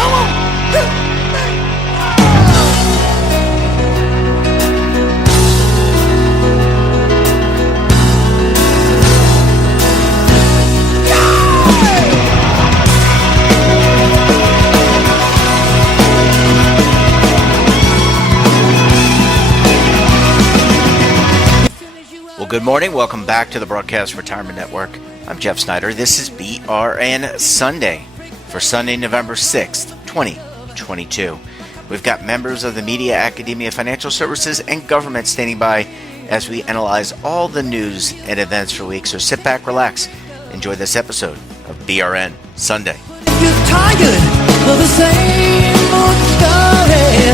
Come on! Well, good morning. Welcome back to the Broadcast Retirement Network. I'm Jeff Snyder. This is BRN Sunday for Sunday, November 6th, 2022. We've got members of the media, academia, financial services, and government standing by as we analyze all the news and events for the week. So sit back, relax, enjoy this episode of BRN Sunday. You're tired of the same old story.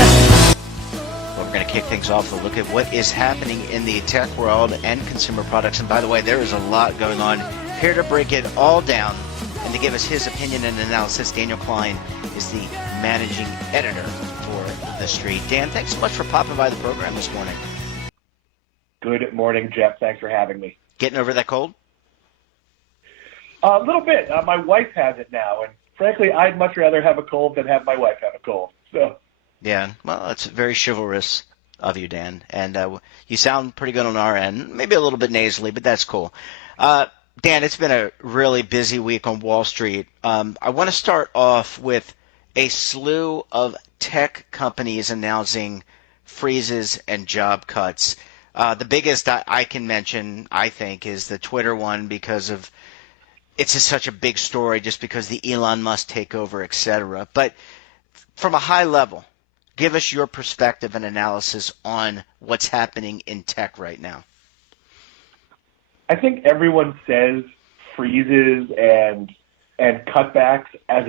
We're going to kick things off with a look at what is happening in the tech world and consumer products. And by the way, there is a lot going on. Here to break it all down and to give us his opinion and analysis, Daniel Kline is the managing editor for The Street. Dan, thanks so much for popping by the program this morning. Good morning, Jeff. Thanks for having me. Getting over that cold? A little bit. My wife has it now, and frankly, I'd much rather have a cold than have my wife have a cold. So. Yeah, well, it's very chivalrous of you, Dan, and you sound pretty good on our end, maybe a little bit nasally, but that's cool. Dan, it's been a really busy week on Wall Street. I want to start off with a slew of tech companies announcing freezes and job cuts. The biggest I can mention, I think, is the Twitter one because of it's just such a big story just because the Elon Musk takeover, et cetera. But from a high level, give us your perspective and analysis on what's happening in tech right now. I think everyone says freezes and cutbacks as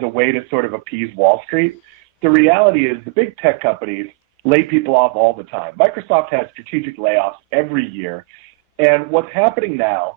a way to sort of appease Wall Street. The reality is the big tech companies lay people off all the time. Microsoft has strategic layoffs every year. And what's happening now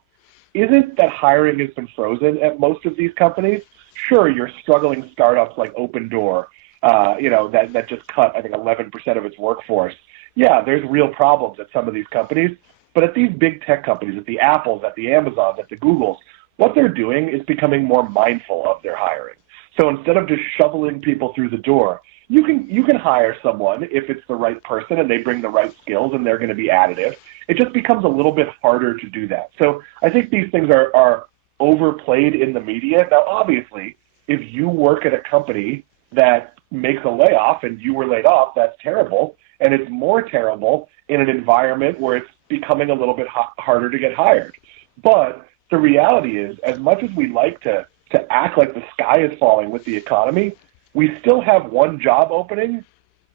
isn't that hiring has been frozen at most of these companies. Sure, you're struggling startups like Opendoor, that just cut, I think, 11% of its workforce. Yeah, there's real problems at some of these companies. But at these big tech companies, at the Apples, at the Amazons, at the Googles, what they're doing is becoming more mindful of their hiring. So instead of just shoveling people through the door, you can hire someone if it's the right person and they bring the right skills and they're going to be additive. It just becomes a little bit harder to do that. So I think these things are overplayed in the media. Now, obviously, if you work at a company that makes a layoff and you were laid off, that's terrible. And it's more terrible in an environment where it's becoming a little bit harder to get hired. But the reality is, as much as we like to act like the sky is falling with the economy, we still have one job opening,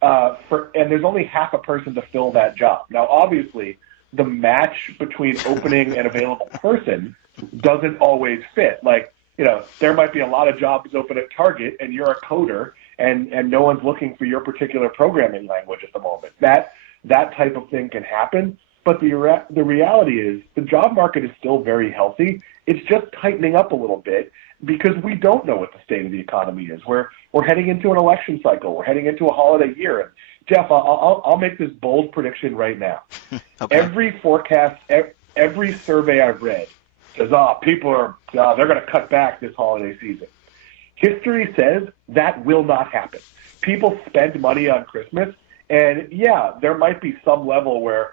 and there's only half a person to fill that job. Now, obviously, the match between opening and available person doesn't always fit. Like, there might be a lot of jobs open at Target, and you're a coder, and no one's looking for your particular programming language at the moment. That type of thing can happen. But the reality is the job market is still very healthy. It's just tightening up a little bit because we don't know what the state of the economy is. We're heading into an election cycle. We're heading into a holiday year. And Jeff, I'll make this bold prediction right now. Okay. Every forecast, every survey I've read says, people they're going to cut back this holiday season. History says that will not happen. People spend money on Christmas, and yeah, there might be some level where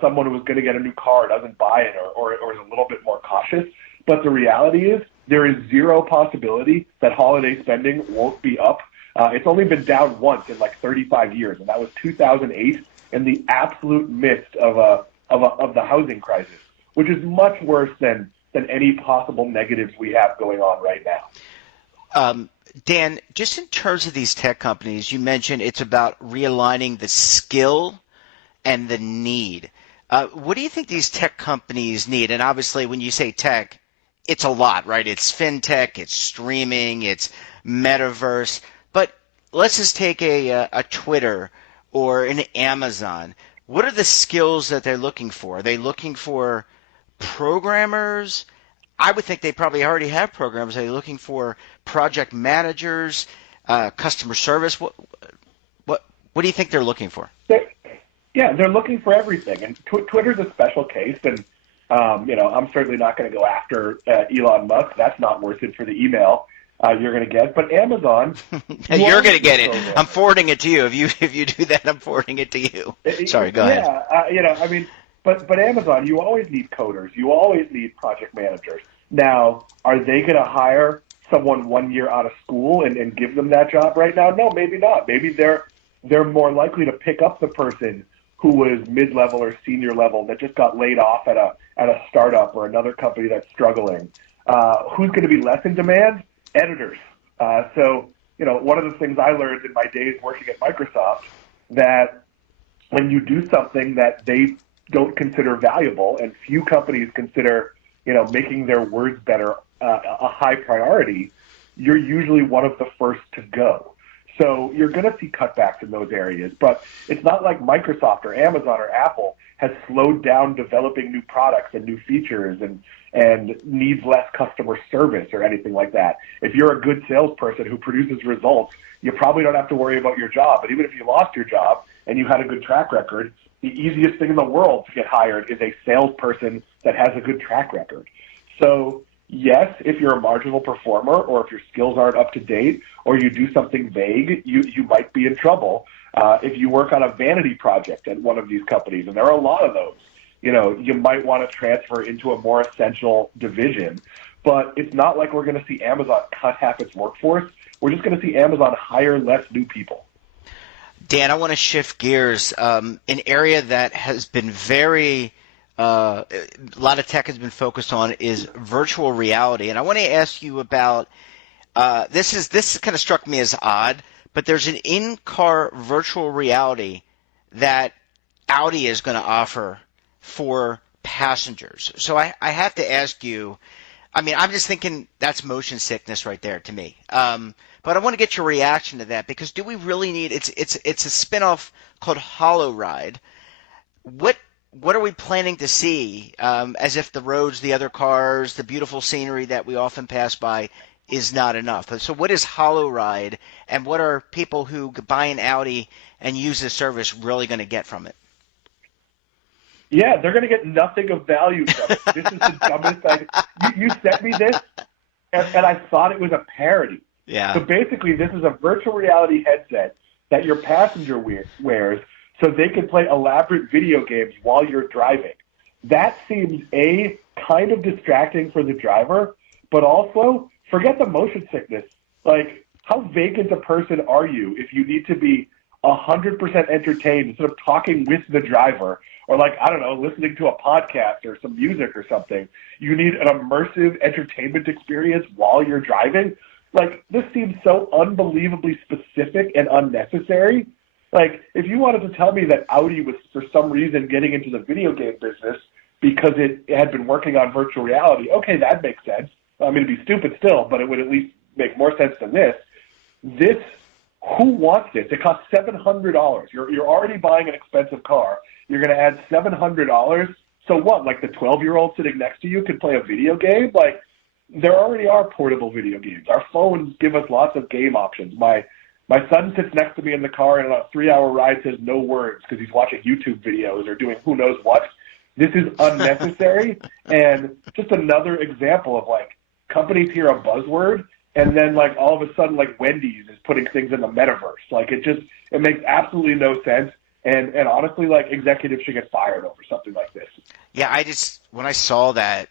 someone who was going to get a new car doesn't buy it or is a little bit more cautious. But the reality is there is zero possibility that holiday spending won't be up. It's only been down once in like 35 years, and that was 2008 in the absolute midst of the housing crisis, which is much worse than any possible negatives we have going on right now. Dan, just in terms of these tech companies, you mentioned it's about realigning the skill and the need. What do you think these tech companies need? And obviously, when you say tech, it's a lot, right? It's fintech, it's streaming, it's metaverse. But let's just take a Twitter or an Amazon. What are the skills that they're looking for? Are they looking for programmers? I would think they probably already have programmers. Are they looking for project managers, customer service? What do you think they're looking for? They're looking for everything. And Twitter's a special case, and I'm certainly not going to go after Elon Musk. That's not worth it for the email. you're going to get. But Amazon, you're going to get it. programmers. I'm forwarding it to you. If you do that, I'm forwarding it to you. Sorry, go ahead. Yeah, but Amazon, you always need coders. You always need project managers. Now, are they going to hire someone 1 year out of school and give them that job right now? No, maybe not. Maybe they're more likely to pick up the person who was mid-level or senior level that just got laid off at a startup or another company that's struggling. Who's going to be less in demand? Editors. So, one of the things I learned in my days working at Microsoft, that when you do something that they don't consider valuable, and few companies consider, making their words better a high priority, you're usually one of the first to go. So you're going to see cutbacks in those areas, but it's not like Microsoft or Amazon or Apple has slowed down developing new products and new features and needs less customer service or anything like that. If you're a good salesperson who produces results, you probably don't have to worry about your job. But even if you lost your job and you had a good track record, the easiest thing in the world to get hired is a salesperson that has a good track record. So yes, if you're a marginal performer or if your skills aren't up to date or you do something vague, you might be in trouble. If you work on a vanity project at one of these companies, and there are a lot of those, you might want to transfer into a more essential division. But it's not like we're going to see Amazon cut half its workforce. We're just going to see Amazon hire less new people. Dan, I want to shift gears. An area that has been a lot of tech has been focused on is virtual reality. And I want to ask you about, this kind of struck me as odd, but there's an in-car virtual reality that Audi is going to offer for passengers. So I have to ask you, I'm just thinking that's motion sickness right there to me. But I want to get your reaction to that, because do we really need, it's a spinoff called HoloRide. What are we planning to see, as if the roads, the other cars, the beautiful scenery that we often pass by is not enough? So what is HoloRide, and what are people who buy an Audi and use this service really going to get from it? Yeah, they're going to get nothing of value from it. This is the dumbest thing. You sent me this, and I thought it was a parody. Yeah. So basically, this is a virtual reality headset that your passenger wears so they can play elaborate video games while you're driving. That seems, A, kind of distracting for the driver, but also, forget the motion sickness. Like, how vacant a person are you if you need to be 100% entertained instead of talking with the driver, or listening to a podcast or some music or something? You need an immersive entertainment experience while you're driving? Like, this seems so unbelievably specific and unnecessary. Like, if you wanted to tell me that Audi was, for some reason, getting into the video game business because it had been working on virtual reality, okay, that makes sense. It'd be stupid still, but it would at least make more sense than this. Who wants this? It costs $700. You're already buying an expensive car. You're going to add $700. So what? Like, the 12-year-old sitting next to you could play a video game? Like, there already are portable video games. Our phones give us lots of game options. My son sits next to me in the car, and on a 3-hour ride says no words because he's watching YouTube videos or doing who knows what. This is unnecessary, and just another example of, companies hear a buzzword, and then, all of a sudden, Wendy's is putting things in the metaverse. It makes absolutely no sense, and honestly, executives should get fired over something like this. Yeah, when I saw that,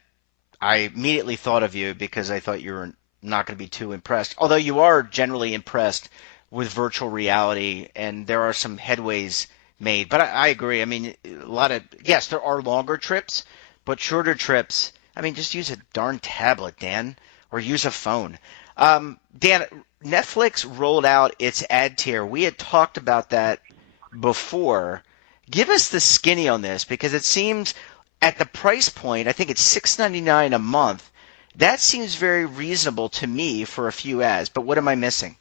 I immediately thought of you because I thought you were not going to be too impressed, although you are generally impressed with virtual reality, and there are some headways made. But I agree. Yes, there are longer trips, but shorter trips, just use a darn tablet, Dan, or use a phone. Dan, Netflix rolled out its ad tier. We had talked about that before. Give us the skinny on this, because it seems at the price point, I think it's $6.99 a month. That seems very reasonable to me for a few ads, but what am I missing?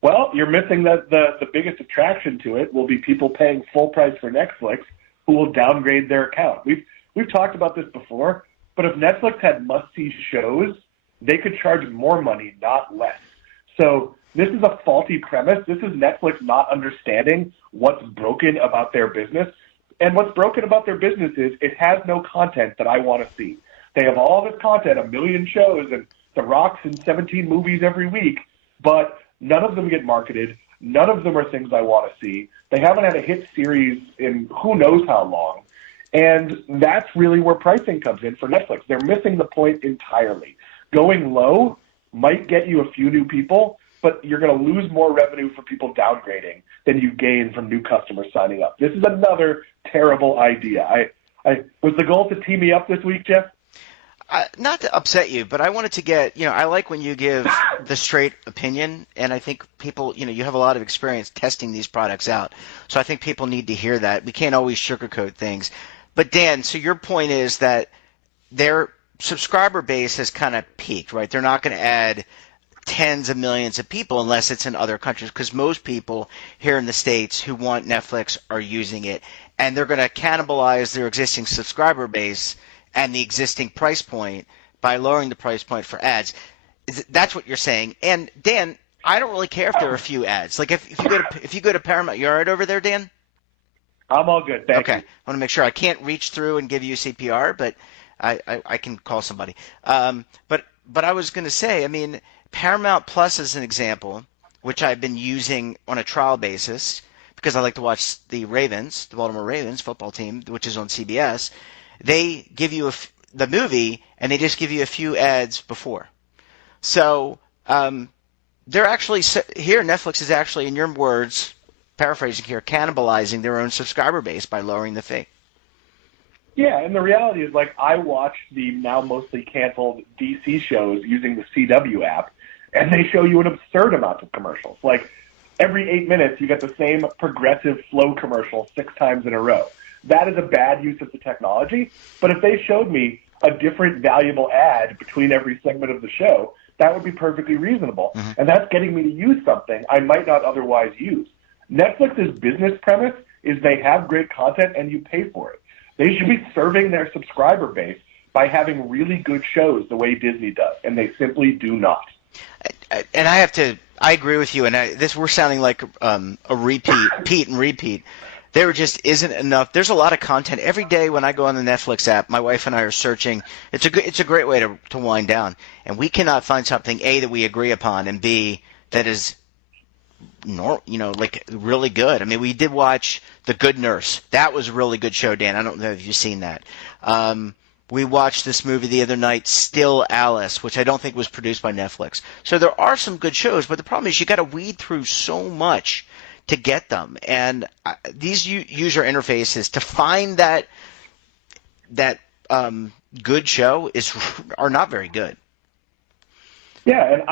Well, you're missing that the biggest attraction to it will be people paying full price for Netflix who will downgrade their account. We've talked about this before, but if Netflix had must-see shows, they could charge more money, not less. So this is a faulty premise. This is Netflix not understanding what's broken about their business. And what's broken about their business is it has no content that I want to see. They have all this content, a million shows and The Rock's in 17 movies every week, but none of them get marketed. None of them are things I want to see. They haven't had a hit series in who knows how long. And that's really where pricing comes in for Netflix. They're missing the point entirely. Going low might get you a few new people, but you're going to lose more revenue for people downgrading than you gain from new customers signing up. This is another terrible idea. Was the goal to tee me up this week, Jeff? Not to upset you, but I wanted to get, I like when you give the straight opinion, and I think people, you have a lot of experience testing these products out. So I think people need to hear that. We can't always sugarcoat things. But Dan, so your point is that their subscriber base has kind of peaked, right? They're not going to add tens of millions of people unless it's in other countries, because most people here in the States who want Netflix are using it, and they're going to cannibalize their existing subscriber base and the existing price point by lowering the price point for ads. That's what you're saying. And Dan, I don't really care if there are a few ads. Like if you go to Paramount, you all right over there, Dan? I'm all good. Thank you. I want to make sure. I can't reach through and give you CPR, but I can call somebody. But I was going to say, Paramount Plus is an example, which I've been using on a trial basis because I like to watch the Ravens, the Baltimore Ravens football team, which is on CBS. They give you the movie, and they just give you a few ads before. So they're actually here. Netflix is actually, in your words, paraphrasing here, cannibalizing their own subscriber base by lowering the fee. Yeah, and the reality is, I watch the now mostly canceled DC shows using the CW app, and they show you an absurd amount of commercials. Every 8 minutes, you get the same progressive flow commercial 6 times in a row. That is a bad use of the technology, but if they showed me a different valuable ad between every segment of the show, that would be perfectly reasonable. Mm-hmm. And that's getting me to use something I might not otherwise use. Netflix's business premise is they have great content and you pay for it. They should be serving their subscriber base by having really good shows the way Disney does, and they simply do not. And I agree with you, and we're sounding like a repeat. There just isn't enough. There's a lot of content. Every day when I go on the Netflix app, my wife and I are searching. It's a great way to wind down. And we cannot find something, A, that we agree upon, and B, that is really good. We did watch The Good Nurse. That was a really good show, Dan. I don't know if you've seen that. We watched this movie the other night, Still Alice, which I don't think was produced by Netflix. So there are some good shows, but the problem is you got to weed through so much to get them, and these user interfaces to find that good show are not very good. Yeah, and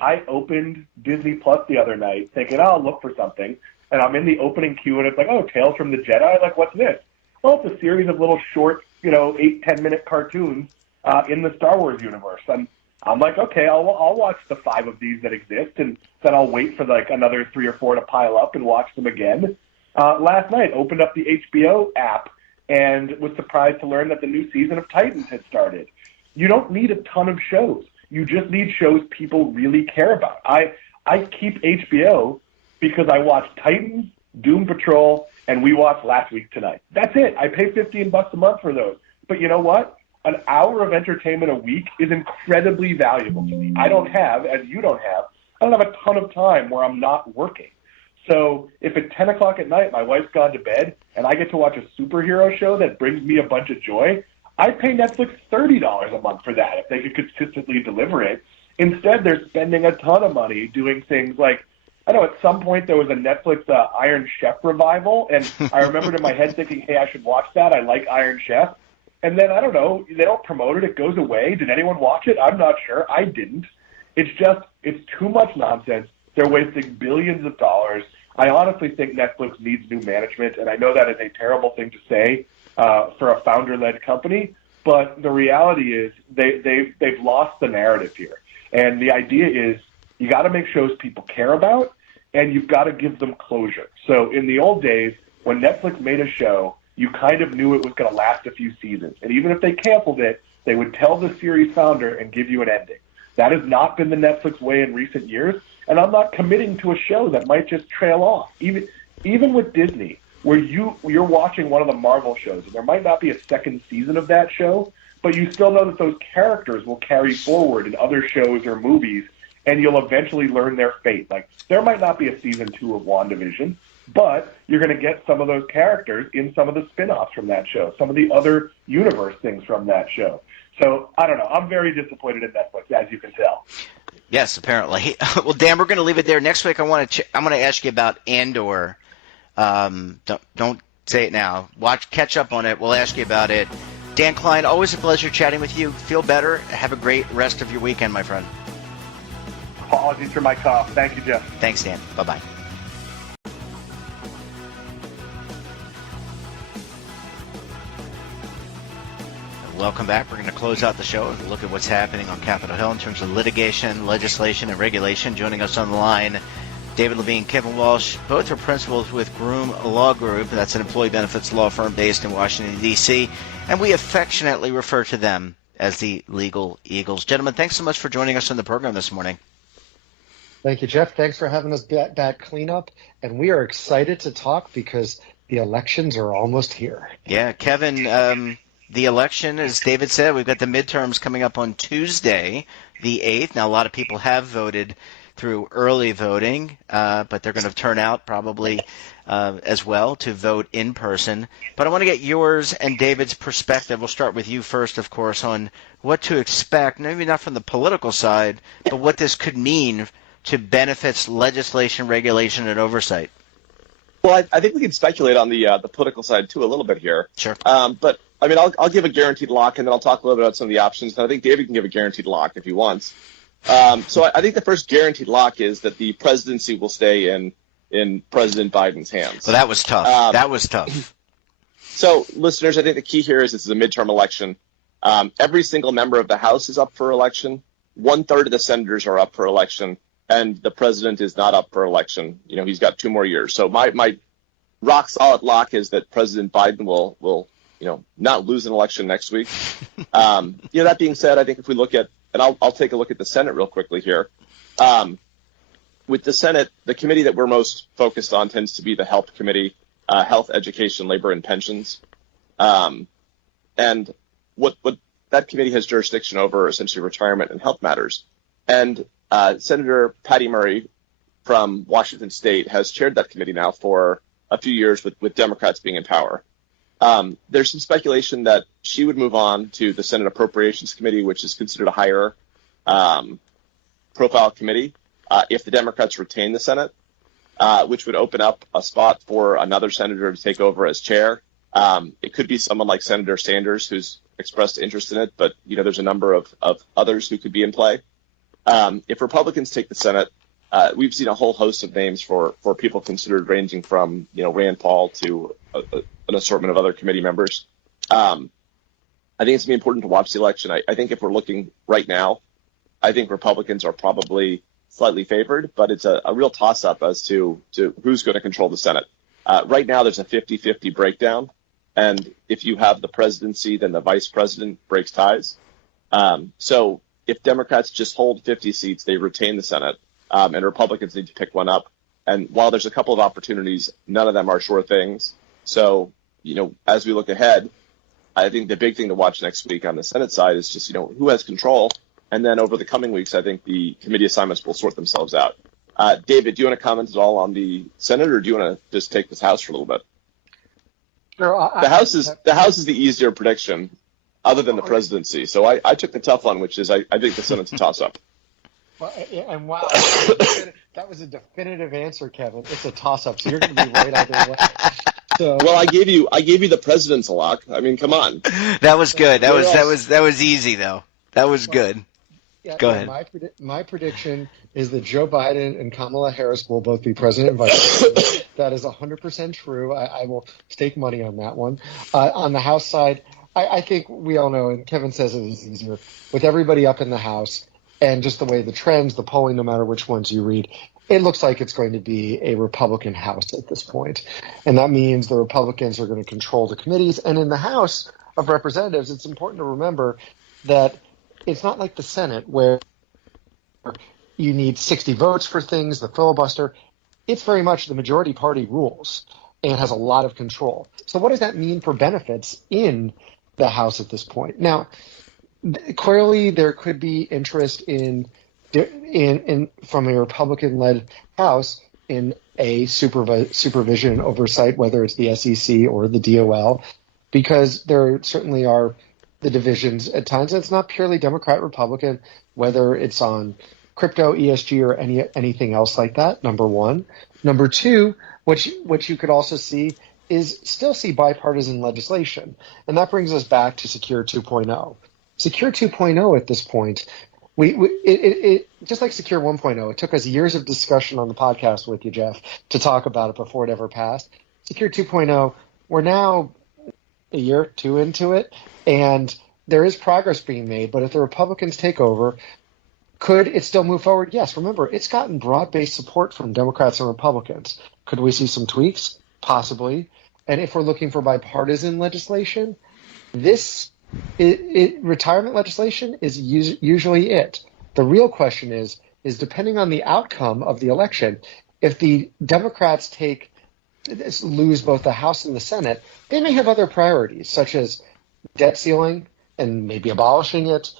I opened Disney Plus the other night thinking, I'll look for something, and I'm in the opening queue, and it's Tales from the Jedi. What's this? Well, it's a series of little short, 8-10 minute cartoons in the Star Wars universe, and I'm okay, I'll watch the 5 of these that exist, and then I'll wait for another 3 or 4 to pile up and watch them again. Last night, opened up the HBO app and was surprised to learn that the new season of Titans had started. You don't need a ton of shows. You just need shows people really care about. I keep HBO because I watch Titans, Doom Patrol, and we watched Last Week Tonight. That's it. I pay $15 a month for those. But you know what? An hour of entertainment a week is incredibly valuable to me. I don't have a ton of time where I'm not working. So if at 10 o'clock at night my wife's gone to bed and I get to watch a superhero show that brings me a bunch of joy, I'd pay Netflix $30 a month for that if they could consistently deliver it. Instead, they're spending a ton of money doing things at some point there was a Netflix Iron Chef revival, and I remembered in my head thinking, hey, I should watch that. I like Iron Chef. And then, they don't promote it. It goes away. Did anyone watch it? I'm not sure. I didn't. It's too much nonsense. They're wasting billions of dollars. I honestly think Netflix needs new management, and I know that is a terrible thing to say for a founder-led company, but the reality is they've lost the narrative here. And the idea is you got to make shows people care about, and you've got to give them closure. So in the old days, when Netflix made a show, you kind of knew it was going to last a few seasons. And even if they canceled it, they would tell the series founder and give you an ending. That has not been the Netflix way in recent years, and I'm not committing to a show that might just trail off. Even with Disney, where you're watching one of the Marvel shows, and there might not be a second season of that show, but you still know that those characters will carry forward in other shows or movies, and you'll eventually learn their fate. Like, there might not be a season 2 of WandaVision, but you're going to get some of those characters in some of the spin-offs from that show, some of the other universe things from that show. So, I don't know. I'm very disappointed in Netflix, as you can tell. Yes, apparently. Well, Dan, we're going to leave it there. Next week, I'm going to ask you about Andor. Don't say it now. Catch up on it. We'll ask you about it. Dan Kline, always a pleasure chatting with you. Feel better. Have a great rest of your weekend, my friend. Apologies for my cough. Thank you, Jeff. Thanks, Dan. Bye-bye. Welcome back. We're going to close out the show and look at what's happening on Capitol Hill in terms of litigation, legislation, and regulation. Joining us on the line, David Levine, Kevin Walsh. Both are principals with Groom Law Group. That's an employee benefits law firm based in Washington, D.C., and we affectionately refer to them as the Legal Eagles. Gentlemen, thanks so much for joining us on the program this morning. Thank you, Jeff. Thanks for having us back cleanup. And we are excited to talk because the elections are almost here. Yeah, Kevin, the election, as David said, we've got the midterms coming up on Tuesday, the 8th. Now, a lot of people have voted through early voting, but they're going to turn out probably as well to vote in person. But I want to get yours and David's perspective. We'll start with you first, of course, on what to expect, maybe not from the political side, but what this could mean to benefits, legislation, regulation, and oversight. Well, I think we can speculate on the political side, too, a little bit here. Sure. But, I mean, I'll give a guaranteed lock, and then I'll talk a little bit about some of the options. And I think David can give a guaranteed lock if he wants. So I think the first guaranteed lock is that the presidency will stay in President Biden's hands. Well, that was tough. That was tough. So, listeners, I think the key here is this is a midterm election. Every single member of the House is up for election. 1/3 of the senators are up for election. And the president is not up for election. You know, he's got 2 more years. So my rock solid lock is that President Biden will not lose an election next week. That being said, I think if we look at, and I'll take a look at the Senate real quickly here. With the Senate, the committee that we're most focused on tends to be the Health Committee, Health, Education, Labor, and Pensions. And what that committee has jurisdiction over are essentially retirement and health matters. And Senator Patty Murray from Washington State has chaired that committee now for a few years with Democrats being in power. There's some speculation that she would move on to the Senate Appropriations Committee, which is considered a higher profile committee, if the Democrats retain the Senate, which would open up a spot for another senator to take over as chair. It could be someone like Senator Sanders, who's expressed interest in it, but there's a number of others who could be in play. If Republicans take the Senate, we've seen a whole host of names for people considered, ranging from Rand Paul to an assortment of other committee members. I think it's going to be important to watch the election. I think if we're looking right now, I think Republicans are probably slightly favored, but it's a real toss-up as to who's going to control the Senate. Right now, there's a 50-50 breakdown, and if you have the presidency, then the vice president breaks ties. So if Democrats just hold 50 seats, they retain the Senate, and Republicans need to pick one up. And while there's a couple of opportunities, none of them are sure things. So, as we look ahead, I think the big thing to watch next week on the Senate side is just, who has control. And then over the coming weeks, I think the committee assignments will sort themselves out. David, do you want to comment at all on the Senate, or do you want to just take this House for a little bit? Sure, the House is the easier prediction, other than the presidency. So I took the tough one, which is I think the Senate's a toss-up. Well, and wow, that was a definitive answer, Kevin. It's a toss-up, so you're going to be right either way. So, well, I gave you the president's lock. I mean, come on. That was good. That was easy though. That was good. Yeah, Go ahead. My prediction is that Joe Biden and Kamala Harris will both be president and vice president. That is 100% true. I will stake money on that one. On the House side, I think we all know, and Kevin says it is easier, with everybody up in the House and just the way the trends, the polling, no matter which ones you read, it looks like it's going to be a Republican House at this point. And that means the Republicans are going to control the committees. And in the House of Representatives, it's important to remember that it's not like the Senate where you need 60 votes for things, the filibuster. It's very much the majority party rules and has a lot of control. So what does that mean for benefits in the House at this point. Now, clearly there could be interest in from a Republican-led House in a supervision and oversight, whether it's the SEC or the DOL, because there certainly are the divisions at times. And it's not purely Democrat-Republican, whether it's on crypto, ESG, or anything else like that, number one. Number two, what you could also see is still see bipartisan legislation. And that brings us back to Secure 2.0. Secure 2.0 at this point, it just like Secure 1.0, it took us years of discussion on the podcast with you, Jeff, to talk about it before it ever passed. Secure 2.0, we're now a year, two into it, and there is progress being made. But if the Republicans take over, could it still move forward? Yes. Remember, it's gotten broad-based support from Democrats and Republicans. Could we see some tweaks? Possibly. And if we're looking for bipartisan legislation, retirement legislation is usually it. The real question is depending on the outcome of the election, if the Democrats lose both the House and the Senate, they may have other priorities, such as debt ceiling and maybe abolishing it,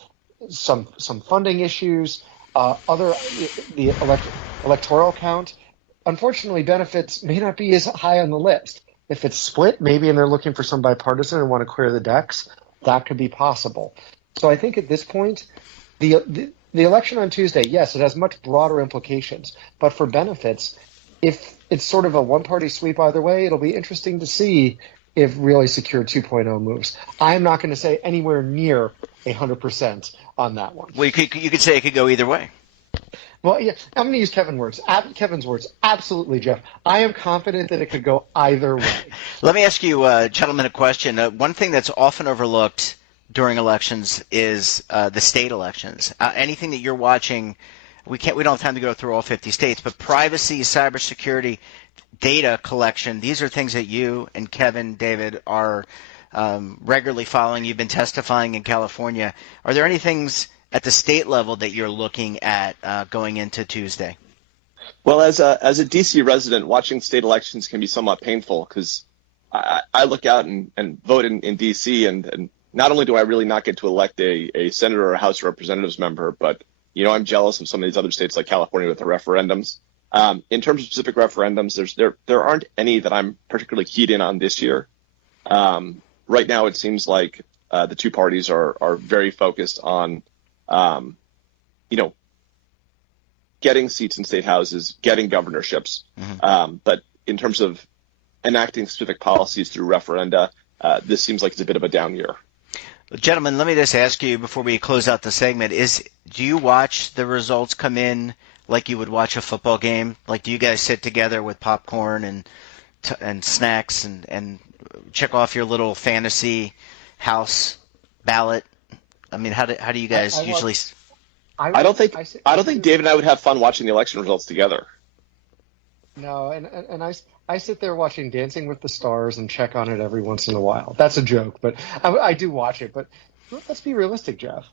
some funding issues, the electoral count. Unfortunately, benefits may not be as high on the list. If it's split, maybe, and they're looking for some bipartisan and want to clear the decks, that could be possible. So I think at this point, the election on Tuesday, yes, it has much broader implications. But for benefits, if it's sort of a one-party sweep either way, it'll be interesting to see if really Secure 2.0 moves. I'm not going to say anywhere near 100% on that one. Well, you could say it could go either way. Well, yeah, I'm going to use Kevin's words. Absolutely, Jeff. I am confident that it could go either way. Let me ask you, gentlemen, a question. One thing that's often overlooked during elections is the state elections. Anything that you're watching, we don't have time to go through all 50 states, but privacy, cybersecurity, data collection, these are things that you and Kevin, David, are regularly following. You've been testifying in California. Are there any things at the state level that you're looking at going into Tuesday? Well, as a DC resident, watching state elections can be somewhat painful because I look out and vote in DC, and not only do I really not get to elect a senator or a House of Representatives member, but I'm jealous of some of these other states like California with the referendums. In terms of specific referendums, there aren't any that I'm particularly keyed in on this year. Right now, it seems like the two parties are very focused on getting seats in state houses, getting governorships. Mm-hmm. But in terms of enacting specific policies through referenda, this seems like it's a bit of a down year. Well, gentlemen, let me just ask you before we close out the segment, do you watch the results come in like you would watch a football game? Like, do you guys sit together with popcorn and snacks and check off your little fantasy house ballot? I mean, how do you guys usually? I don't think David and I would have fun watching the election results together. No, and I sit there watching Dancing with the Stars and check on it every once in a while. That's a joke, but I do watch it. But let's be realistic, Jeff.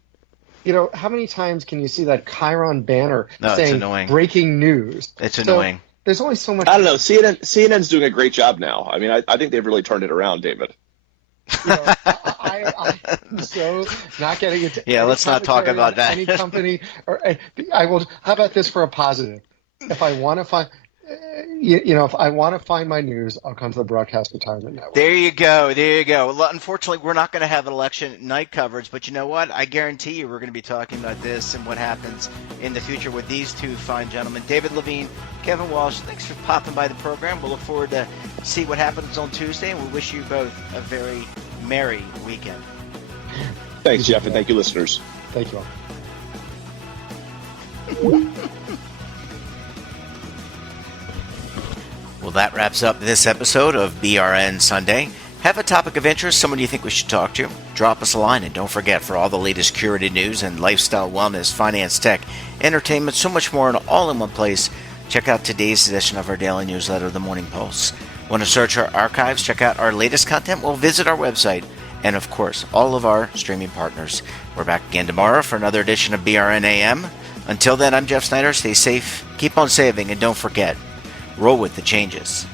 How many times can you see that Chiron banner saying breaking news? It's annoying. There's only so much. I don't know. CNN's doing a great job now. I mean, I think they've really turned it around, David. I'm so not getting into. Yeah, let's not talk about that. Any company, or I will. How about this for a positive? If I want to find, if I want to find my news, I'll come to the Broadcast Retirement Network. There you go. Well, unfortunately, we're not going to have an election night coverage, but you know what? I guarantee you we're going to be talking about this and what happens in the future with these two fine gentlemen, David Levine, Kevin Walsh. Thanks for popping by the program. We'll look forward to see what happens on Tuesday, and we wish you both a very merry weekend. Thanks, Jeff, and thank you, listeners. Thank you all. Well, that wraps up this episode of BRN Sunday. Have a topic of interest, someone you think we should talk to? Drop us a line, and don't forget, for all the latest curated news and lifestyle, wellness, finance, tech, entertainment, so much more, and all in one place, check out today's edition of our daily newsletter, The Morning Pulse. Want to search our archives, check out our latest content? Well, visit our website, and of course, all of our streaming partners. We're back again tomorrow for another edition of BRN AM. Until then, I'm Jeff Snyder. Stay safe, keep on saving, and don't forget, roll with the changes.